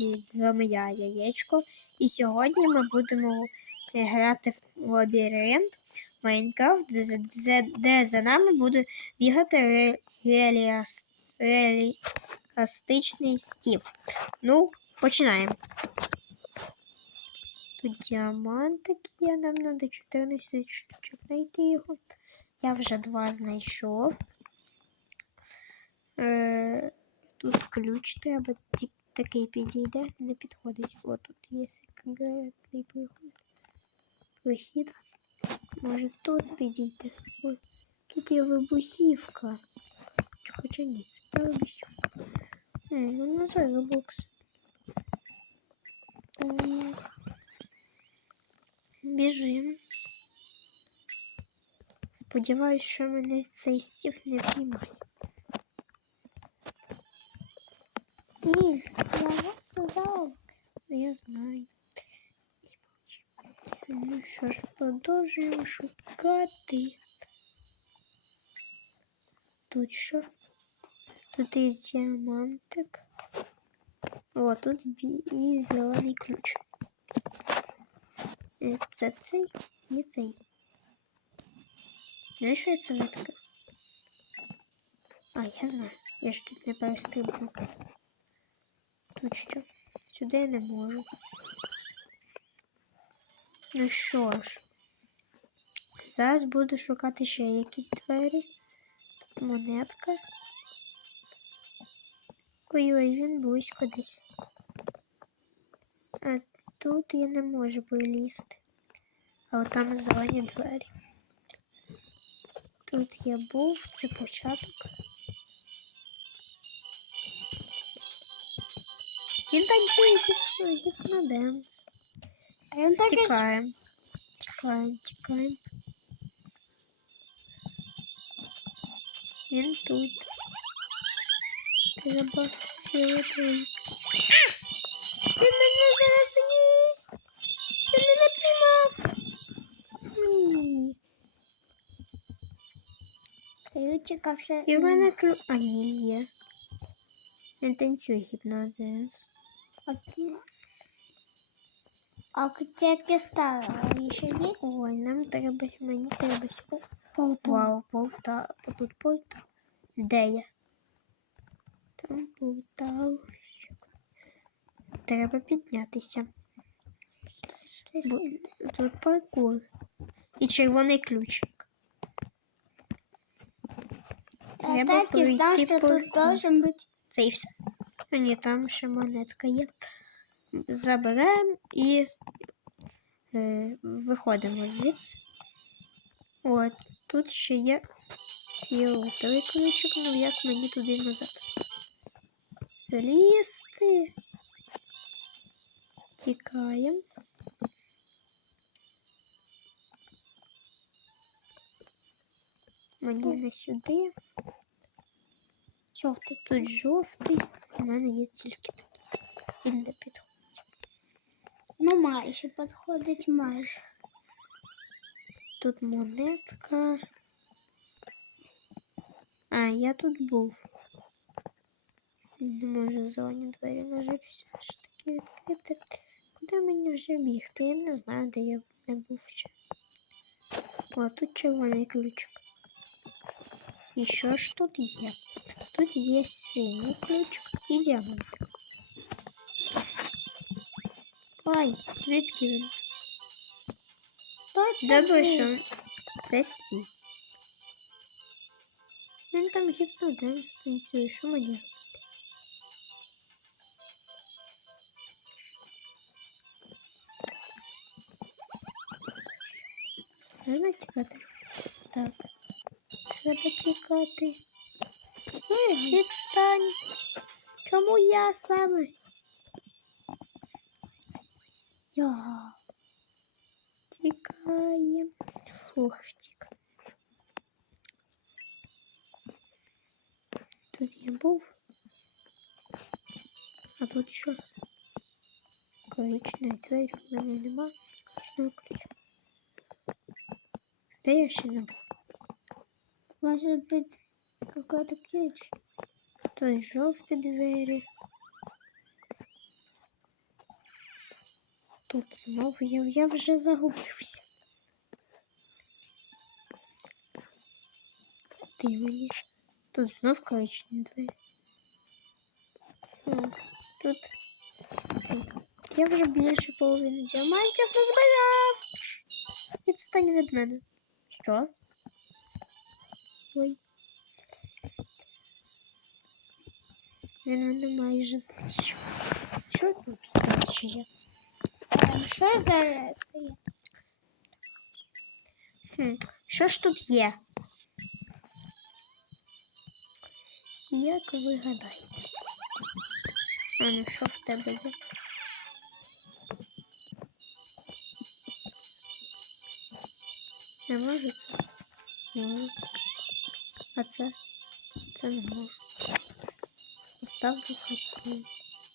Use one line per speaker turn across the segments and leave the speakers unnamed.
З вами я, Яєчко. І сьогодні ми будемо грати в лабіринт Майнкрафт, де, де, за нами буде бігати ре- реаліас- реалістичний стів. Ну, починаємо. Тут діамантик є, нам треба 14 штучок знайти його. Я вже два знайшов. Е, тут ключ треба, ті- такий підійде, не підходить. О, тут є секретний. Прохід. Може тут підійде. О, тут є вибухівка. Хоча ні, це не вибухівка. М, Ну, називай вибукс. Так. Біжим. Сподіваюсь, що мене цей стів не впіймає.
Ні, я сказав.
Ну, Я знаю. Ну що ж, продовжуємо шукати. Тут що? Тут є діамантик. О, тут бі- і зелений ключ. Е, Це цей? Не цей. Знаєш, що це не таке? А, я знаю. Я ж тут не перестрибну. Тут що? Сюди я не можу. Ну що ж, зараз буду шукати ще якісь двері. Монетка. Ой-ой, він близько десь. А тут я не можу прилізти. А от там зелені двері. Тут я був, це початок. Він танцює гіп- гіпноденс.
А він так і ж-
Тікаємо. Тікаємо, тікаємо. Він тут. Треба фіолетовий. Він мене зараз їсть! Він мене піймав! Ні.
ключика все.
І в мене клю... А, ні, є. Він танцює гіпноденс.
А клетки ставила ще є?
Ой, нам треба, мені треба сюди.
Полтора.
Вау, портал. Тут портал. Де я? Там портал. Треба піднятися. Бу- Тут паркур. І червоний ключик.
Я так і знав, що тут должен бути.
Це і все. А ні, там ще монетка є. Заберемо і е, виходимо звідси. От, тут ще є фіолетовий ключик, ну як мені туди назад. Залізти. Тікаємо. Мені не сюди. Жовтий. Тут жовтий. У мене є тільки такий. Він не підходить.
Ну, майже підходить майже.
Тут монетка. А, я тут був. Не можу зелені двері нажився. Аж таки відкрити. Куди мені вже бігти? Я не знаю, де я не був ще. О, тут червоний ключик. І що ж тут є? Тут є синій ключик і діамант. Ой, звідки він?
Хто це
Добре,
був?
що це стій. Він там гіпноденс танцює, що мені? робити? Можна тікати? Так. Треба тікати. Ой, відстань. Чому я саме?
Я.
Тікаємо. Фух, втік. Тут я був. А тут що? Коричневі двері в мене нема. Коричневий ключ. Де я ще не був?
Может быть, какой-то ключ.
Тут жовті двері. Тут знову я, я вже загубився. Ти мені. Тут знов коричневі двері. Тут. Я вже більше половини діамантів назбирав. Відстань від мене. Що? Ой. Він мене майже знищив. Що тут далі є?
Ем, Що зараз є?
Хм. Що ж тут є? Як ви гадаєте? А ну що в тебе є? Не можу? Можу. А це? Це не можу. Поставлю капкан.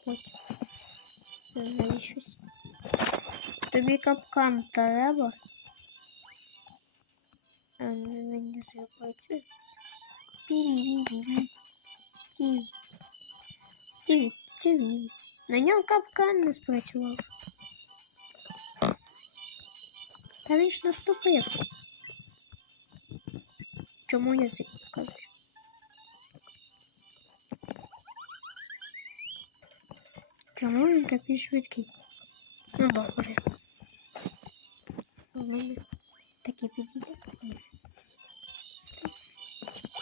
Потім. Навіщось. Тобі капкан треба? А, мені вже працює. Пі-пі-пі-пі. Стів. Стів, Стіві. На ньому капкан не спрацював. Та він ж наступив. Чому язик показує? Чому він такий швидкий? Ну добре. У мене підійде.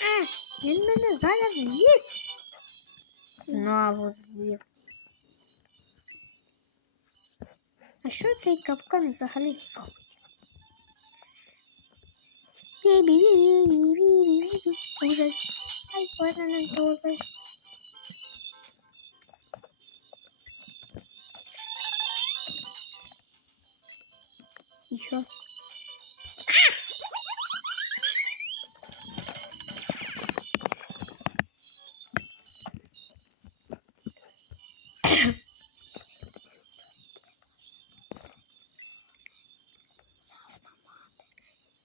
А, він мене зараз з'їсть. Знову з'їв. А що цей капкан взагалі робить? Olacak. Ay, oranın doğacak.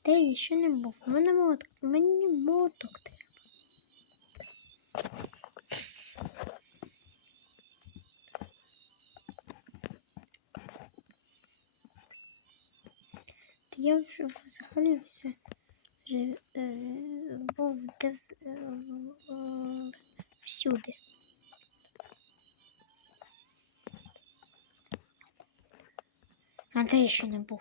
Та я ще не був. У мене моток. Мені моток треба. Я вже взагалі все вже е, був де, е, всюди. А де я ще не був?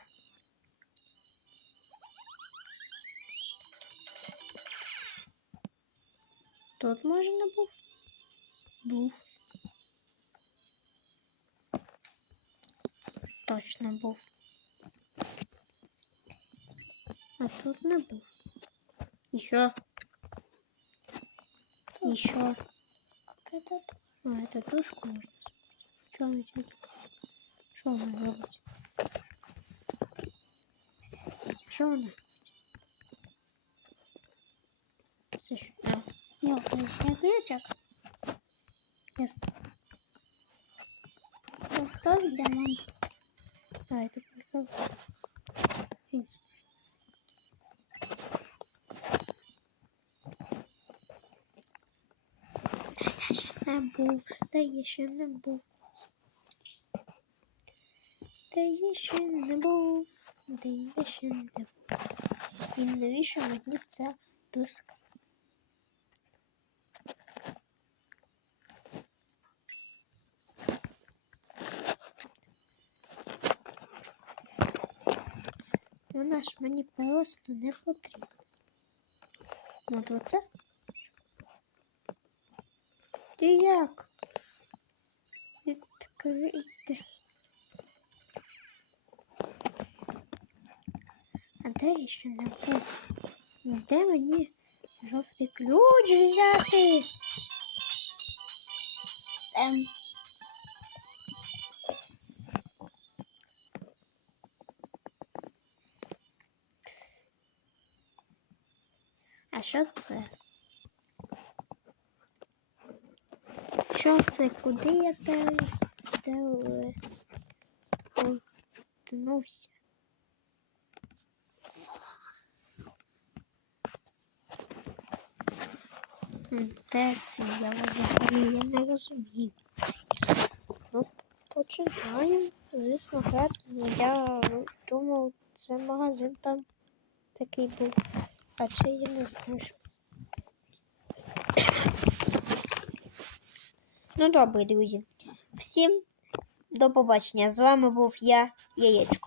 Тут може не був? Був. Точно був. А тут не був. Еще. Еще.
Этот
А, это тушку можно. Что она делает? Что она делает? Что она? Слушай, а,
нюхающий ключик.
ясно.
Пустой діамант.
А, это прикол. Я не знаю. Та я ще не був, та я ще не був. Та я ще не був, та я ще не був. І навіщо доска? Вона мені просто не потрібна. От оце. Ти як? Відкрийте. А де я ще не був? Де мені жовтий ключ взяти?
Ем,
А що це? Що це? Куди я теле... Де я взагалі? Я не розумію. Ну, починаємо. Звісно, грати. Я думав, це магазин там такий був. А це я не знаю, що це. Ну, добре, друзі. Всім до побачення. З вами був я, Яєчко.